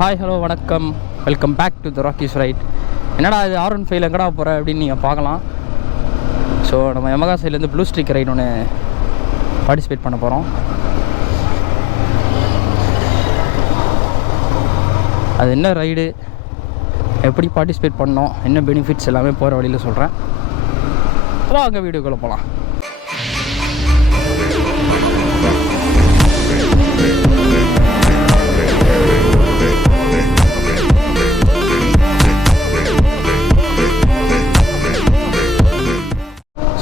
Hi hello வணக்கம், welcome back to the Rockies right. என்னடா இது R15 எங்கடா போகிற அப்படின்னு நீங்கள் பார்க்கலாம். ஸோ நம்ம யமகா சைட்லேருந்து ப்ளூ ஸ்ட்ரீக் ரைட் ஒன்று பார்ட்டிசிபேட் பண்ண போகிறோம். அது என்ன ரைடு, எப்படி பார்ட்டிசிபேட் பண்ணோம், என்ன பெனிஃபிட்ஸ் எல்லாமே போகிற வழியில் சொல்கிறேன். வாங்க வீடியோக்குள்ளே போகலாம்.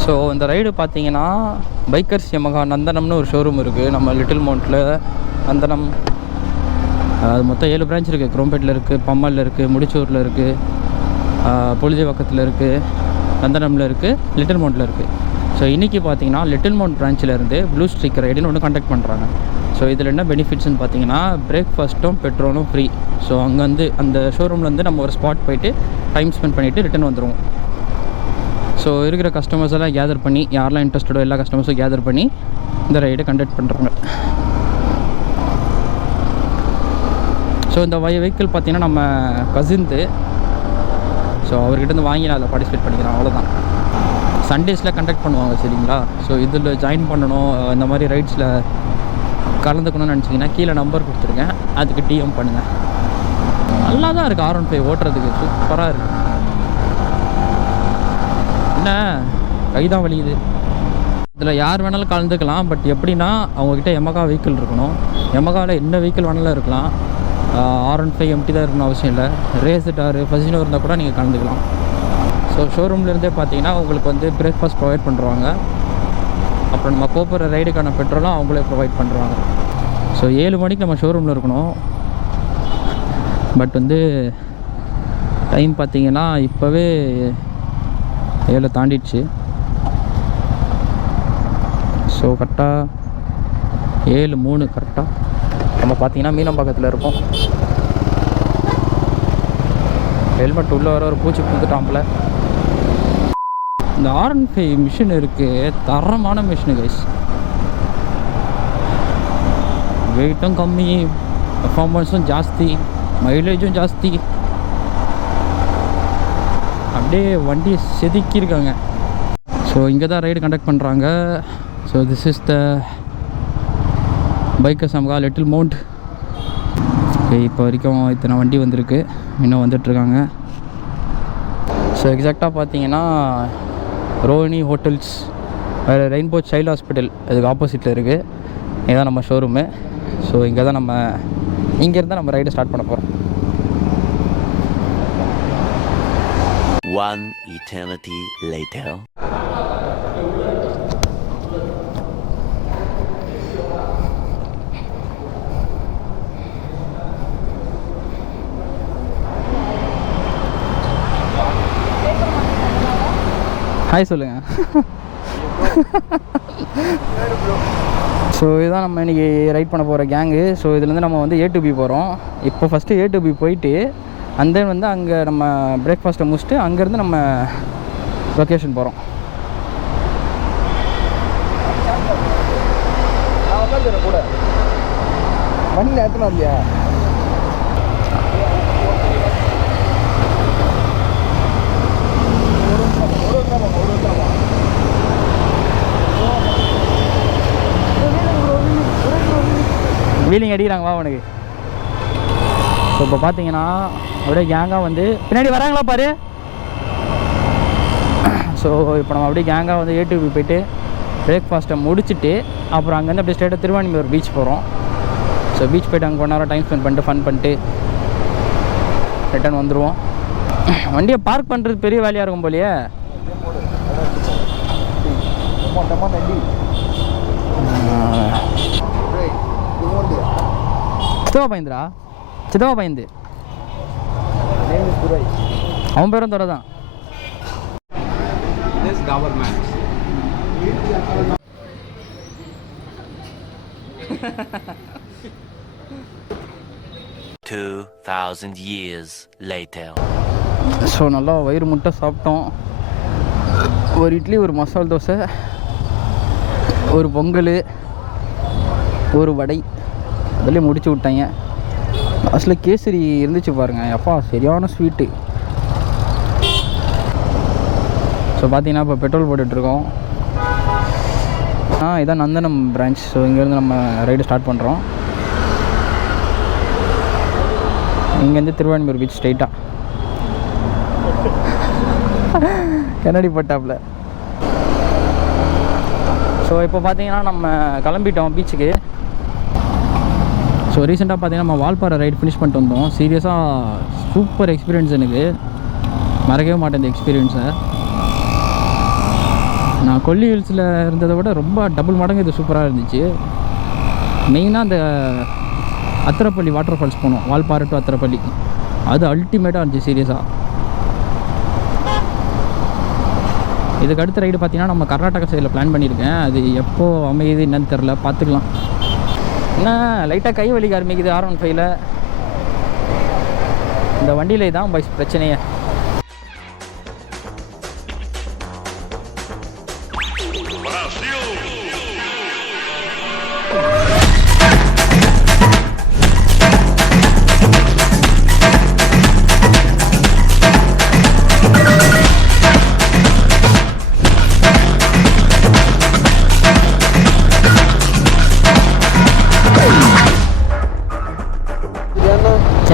ஸோ இந்த ரைடு பார்த்தீங்கன்னா பைக்கர்ஸ் யமகா நந்தனம்னு ஒரு ஷோரூம் இருக்குது நம்ம லிட்டில் மவுண்ட்டில். நந்தனம் அது மொத்தம் 7 பிரான்ச் இருக்குது. குரோம்பேட்டில் இருக்குது, பம்மலில் இருக்குது, முடிச்சூரில் இருக்குது, பொழுதுவாக்கத்தில் இருக்குது, நந்தனமில் இருக்குது, லிட்டில் மவுண்ட்டில் இருக்குது. ஸோ இன்றைக்கி பார்த்தீங்கன்னா லிட்டில் மவுண்ட் பிரான்ச்சிலேருந்து ப்ளூ ஸ்ட்ரீக் ரைடுன்னு ஒன்று கண்டக்ட் பண்ணுறாங்க. ஸோ இதில் என்ன பெனிஃபிட்ஸ்னு பார்த்தீங்கன்னா பிரேக்ஃபாஸ்ட்டும் பெட்ரோலும் ஃப்ரீ. ஸோ அங்கேருந்து அந்த ஷோரூம்லேருந்து நம்ம ஒரு ஸ்பாட் போயிட்டு டைம் ஸ்பெண்ட் பண்ணிவிட்டு ரிட்டன் வந்துடுவோம். ஸோ இருக்கிற கஸ்டமர்ஸ் எல்லாம் கேதர் பண்ணி, யாரெல்லாம் இன்ட்ரெஸ்டடோ எல்லா கஸ்டமர்ஸும் கேதர் பண்ணி இந்த ரைடை கண்டக்ட் பண்ணுறாங்க. ஸோ இந்த வெஹிக்கிள் பார்த்திங்கன்னா நம்ம கசின்து. ஸோ அவர்கிட்டருந்து வாங்கி நான் அதை பார்ட்டிசிபேட் பண்ணிக்கிறேன், அவ்வளோதான். சண்டேஸில் கண்டக்ட் பண்ணுவாங்க, சரிங்களா? ஸோ இதில் ஜாயின் பண்ணணும், இந்த மாதிரி ரைட்ஸில் கலந்துக்கணும்னு நினச்சிங்கன்னா கீழே நம்பர் கொடுத்துருங்க, அதுக்கு டிஎம் பண்ணுங்கள். நல்லா தான் இருக்குது R15 ஓட்டுறதுக்கு, சூப்பராக இருக்குது. என்ன கைதான் வலிக்குது. இதில் யார் வேணாலும் கலந்துக்கலாம். பட் எப்படின்னா அவங்கக்கிட்ட யமகா வெஹிக்கிள் இருக்கணும். யமகாவில் என்ன வெஹிக்கிள் வேணாலும் இருக்கலாம். R15 எம்டி தான் இருக்கணும் அவசியம் இல்லை. ரேஸ் டாரு ஃபசினோ இருந்தால் கூட நீங்கள் கலந்துக்கலாம். ஸோ ஷோரூம்லேருந்தே பார்த்தீங்கன்னா உங்களுக்கு வந்து பிரேக்ஃபாஸ்ட் ப்ரொவைட் பண்ணுறாங்க. அப்புறம் நம்ம போகிற ரைடுக்கான பெட்ரோலும் அவங்களே ப்ரொவைட் பண்ணுறாங்க. ஸோ 7 மணிக்கு நம்ம ஷோரூமில் இருக்கணும். பட் வந்து டைம் பார்த்திங்கன்னா இப்போவே 7 தாண்டிடுச்சு. ஸோ கரெக்டாக 7:03 கரெக்டாக நம்ம பார்த்திங்கன்னா மீனம்பாக்கத்தில் இருப்போம். ஹெல்மெட் உள்ளே வர ஒரு பூச்சி கொடுத்துட்டாம்பல. இந்த R15 மிஷின் இருக்குது, தரமான மிஷினு கைஸ். வெயிட்டும் கம்மி, பர்ஃபார்மன்ஸும் ஜாஸ்தி, மைலேஜும் ஜாஸ்தி. அப்படியே வண்டியை செதுக்கியிருக்காங்க. ஸோ இங்கே தான் ரைடு கண்டக்ட் பண்ணுறாங்க. So this is the bikers Yamaha little mount. இப்போ வரைக்கும் இத்தனை வண்டி வந்திருக்கு, இன்னும் வந்துட்டுருக்காங்க. ஸோ எக்ஸாக்டாக பார்த்தீங்கன்னா ரோஹிணி ஹோட்டல்ஸ், வேறு ரெயின்போ சைல்டு ஹாஸ்பிட்டல் அதுக்கு ஆப்போசிட்டில் இருக்குது. இதுதான் நம்ம ஷோரூமு. ஸோ இங்கே தான் நம்ம இங்கேருந்து நம்ம ரைடை ஸ்டார்ட் பண்ண போகிறோம். One eternity later. ஹாய் சொல்லுங்கள். ஸோ இதுதான் நம்ம இன்றைக்கி ரைட் பண்ண போகிற கேங்கு. ஸோ இதுலேருந்து நம்ம வந்து A to B போகிறோம். இப்போ ஃபஸ்ட்டு A to B போயிட்டு அண்ட் தென் வந்து அங்கே நம்ம பிரேக்ஃபாஸ்ட்டை முடிச்சுட்டு அங்கேருந்து நம்ம லொக்கேஷன் போகிறோம். கூட வண்டியில் ஏற்றணும் இல்லையா? வீலிங் அடிக்கிறாங்களா அவனுக்கு? ஸோ இப்போ பார்த்தீங்கன்னா அப்படியே கேங்காக வந்து பின்னாடி வராங்களா பாரு. ஸோ இப்போ நம்ம அப்படியே கேங்காக வந்து A to B போய்ட்டு பிரேக்ஃபாஸ்ட்டை முடிச்சுட்டு அப்புறம் அங்கேருந்து அப்படியே ஸ்ட்ரெயிட்டாக திருவான்மியூர் பீச் போகிறோம். ஸோ பீச் போய்ட்டு அங்கே 1 hour டைம் ஸ்பெண்ட் பண்ணிட்டு ஃபன் பண்ணிட்டு ரிட்டர்ன் வந்துடுவோம். வண்டியை பார்க் பண்ணுறது பெரிய வேலையாக இருக்கும் போலையே. சித்தவா பயந்துரா, சித்தவா பயந்து அவன் பேரும் தோட தான். This government 2000 years later. So நல்லா வயிறு முட்டை சாப்பிட்டோம். ஒரு இட்லி, ஒரு மசால் தோசை, ஒரு பொங்கல், ஒரு வடை, அதிலே முடிச்சு விட்டாங்க. லாஸ்ட்டில் கேசரி இருந்துச்சு பாருங்கள், அப்பா சரியான ஸ்வீட்டு. ஸோ பார்த்தீங்கன்னா இப்போ பெட்ரோல் போட்டுட்ருக்கோம். இதான் நந்தனம் பிரான்ச். ஸோ இங்கேருந்து நம்ம ரைடு ஸ்டார்ட் பண்ணுறோம். இங்கேருந்து திருவான்மியூர் பீச் ஸ்ட்ரைட்டாக கண்ணாடி பட்டாப்பில். ஸோ இப்போ பார்த்தீங்கன்னா நம்ம கிளம்பிட்டோம் பீச்சுக்கு. ஸோ ரீசெண்டாக பார்த்தீங்கன்னா நம்ம வால்பாறை ரைடு ஃபினிஷ் பண்ணிட்டு வந்தோம். சீரியஸாக சூப்பர் எக்ஸ்பீரியன்ஸ், எனக்கு மறக்கவே மாட்டேன் இந்த எக்ஸ்பீரியன்ஸை. நான் கொல்லி ஹில்ஸில் இருந்ததை விட ரொம்ப டபுள் மடங்கு இது சூப்பராக இருந்துச்சு. மெயினாக அந்த அத்திரப்பள்ளி வாட்டர் ஃபால்ஸ் போனோம், வால்பாறை டு அத்திரப்பள்ளி. அது அல்டிமேட்டாக இருந்துச்சு சீரியஸாக. இதுக்கு அடுத்த ரைடு பார்த்தீங்கன்னா நம்ம கர்நாடகா சைடில் பிளான் பண்ணியிருக்கேன். அது எப்போ அமையுது என்னன்னு தெரில, பார்த்துக்கலாம். என்ன லைட்டாக கை வலிக்க ஆரம்பிக்குது R15ல். இந்த வண்டியில் தான் பைஸ் பிரச்சனையே.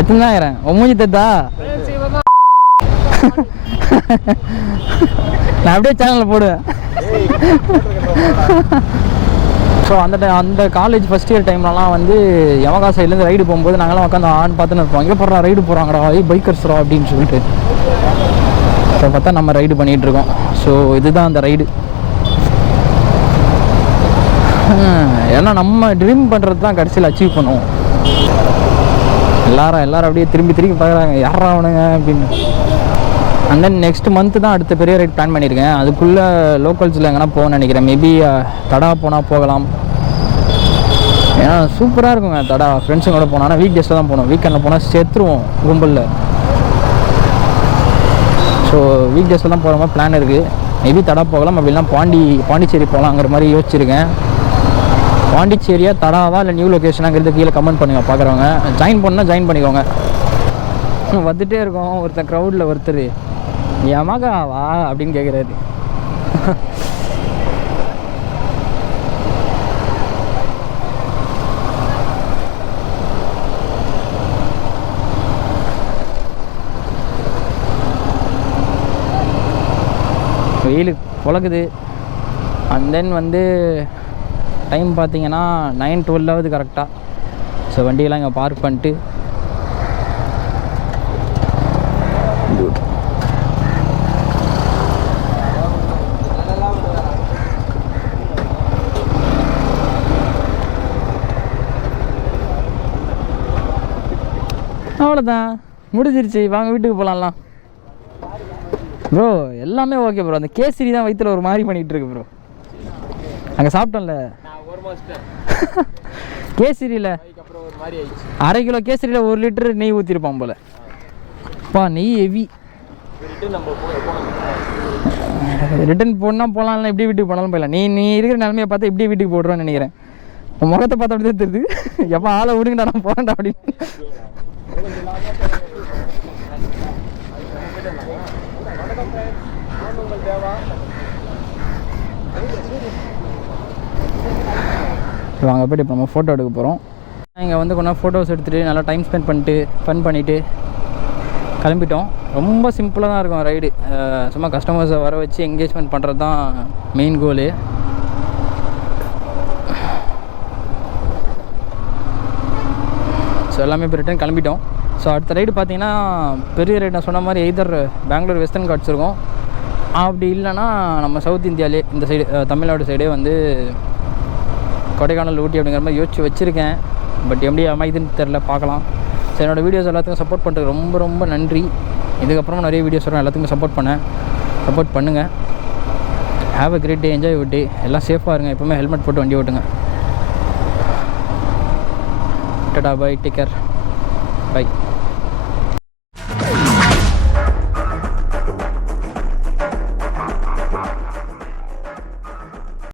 எத்தனாயிரம் மூஞ்சி தத்தா நான் அப்படியே சேனலில் போடுவேன். ஸோ அந்த காலேஜ் ஃபஸ்ட் இயர் டைம்லலாம் வந்து யமகா சைட்லேருந்து ரைடு போகும்போது நாங்களாம் உட்காந்து ஆன் பார்த்துன்னு இருப்போம். இங்கே போடுறா ரைடு போகிறாங்கடா, பைக்கர்ஸ்ரா அப்படின்னு சொல்லிட்டு. ஸோ பார்த்தா நம்ம ரைடு பண்ணிகிட்ருக்கோம். ஸோ இதுதான் அந்த ரைடு. ஏன்னா நம்ம ட்ரீம் பண்ணுறது தான் கடைசியில் அச்சீவ் பண்ணுவோம். எல்லாரும் அப்படியே திரும்பி பார்க்குறாங்க, யாரா அவனுங்க அப்படின்னு. அண்ட் தென் நெக்ஸ்ட் மந்த்து தான் அடுத்த பெரிய ரைட் பிளான் பண்ணியிருக்கேன். அதுக்குள்ளே லோக்கல்ஸில் எங்கன்னா போகணும்னு நினைக்கிறேன். மேபி தடா போனால் போகலாம். ஏன்னா சூப்பராக இருக்குங்க தடா. ஃப்ரெண்ட்ஸுங்களோட போனால், ஆனால் வீக் டேஸில் தான் போகணும். வீக்கெண்டில் போனால் சேர்த்துருவோம் கும்பலில். ஸோ வீக் டேஸில் தான் போகிற மாதிரி பிளான் இருக்குது. மேபி தடா போகலாம், அப்படின்னா பாண்டிச்சேரி போகலாங்கிற மாதிரி யோசிச்சிருக்கேன். பாண்டிச்சேரியா தடாவா இல்லை நியூ லொக்கேஷனாங்கிறது கீழே கமெண்ட் பண்ணுங்கள் பார்க்குறவங்க. ஜாயின் பண்ணால் ஜாயின் பண்ணிக்கோங்க. வந்துகிட்டே இருக்கோம். ஒருத்தர் க்ரௌடில் ஒருத்தர் யமகாவா அப்படின்னு கேட்குறாரு. வெயில் பொழக்குது. அண்ட் தென் வந்து டைம் பார்த்தீங்கன்னா 9:12 கரெக்டாக. ஸோ வண்டியெல்லாம் இங்கே பார்க் பண்ணிட்டு அவ்வளோதான், முடிஞ்சிருச்சு. வாங்க வீட்டுக்கு போகலாம்லாம். ப்ரோ எல்லாமே ஓகே ப்ரோ. அந்த கேசரி தான் வயிற்றில் ஒரு மாதிரி பண்ணிகிட்டு இருக்கு ப்ரோ. அங்கே சாப்பிட்டோம்ல கேசரியில், அரை கிலோ கேசரியில் 1 லிட்டர் நெய் ஊற்றிருப்பான் போல். பா நெய் ஹெவி. ரிட்டன் போனால் போகலாம், எப்படி வீட்டுக்கு போனாலும் போயிடலாம். நீ இருக்கிற நிலமையை பார்த்தா எப்படி வீட்டுக்கு போடுறோன்னு நினைக்கிறேன். உன் முகத்தை பார்த்தா அப்படி தான் தெரியுது. எப்போ ஆளை விடுங்கடா நான் போகிறேன்டா அப்படின்னு. வாங்க போய்ட்டு இப்போ நம்ம ஃபோட்டோ எடுக்க போகிறோம். இங்கே வந்து கொஞ்சம் ஃபோட்டோஸ் எடுத்துகிட்டு நல்லா டைம் ஸ்பெண்ட் பண்ணிட்டு ஃபன் பண்ணிவிட்டு கிளம்பிட்டோம். ரொம்ப சிம்பிளாக தான் இருக்கும் ரைடு. சும்மா கஸ்டமர்ஸை வர வச்சு என்கேஜ்மெண்ட் பண்ணுறது தான் மெயின் கோலு. ஸோ எல்லாமே இப்போ ரிட்டன் கிளம்பிட்டோம். ஸோ அடுத்த ரைடு பார்த்தீங்கன்னா பெரிய ரைடு நான் சொன்ன மாதிரி எய்தர் பெங்களூர் வெஸ்டர்ன் காட்ஸ் இருக்கும், அப்படி இல்லைன்னா நம்ம சவுத் இந்தியாவிலே இந்த சைடு தமிழ்நாடு சைடே வந்து கொடைக்கானல் ஊட்டி அப்படிங்கிற மாதிரி யோசிச்சு வச்சுருக்கேன். பட் எப்படி அமைதுன்னு தெரில, பார்க்கலாம். ஸோ என்னோடய வீடியோஸ் எல்லாத்துக்கும் சப்போர்ட் பண்ணுறது ரொம்ப ரொம்ப நன்றி. இதுக்கப்புறமா நிறைய வீடியோஸ் வரும், எல்லாத்துக்குமே சப்போர்ட் பண்ணுங்கள். Have a great day, enjoy your day. எல்லாம் சேஃபாக இருங்க, எப்போவுமே ஹெல்மெட் போட்டு வண்டி ஓட்டுங்க. Tata, bye, take care, by.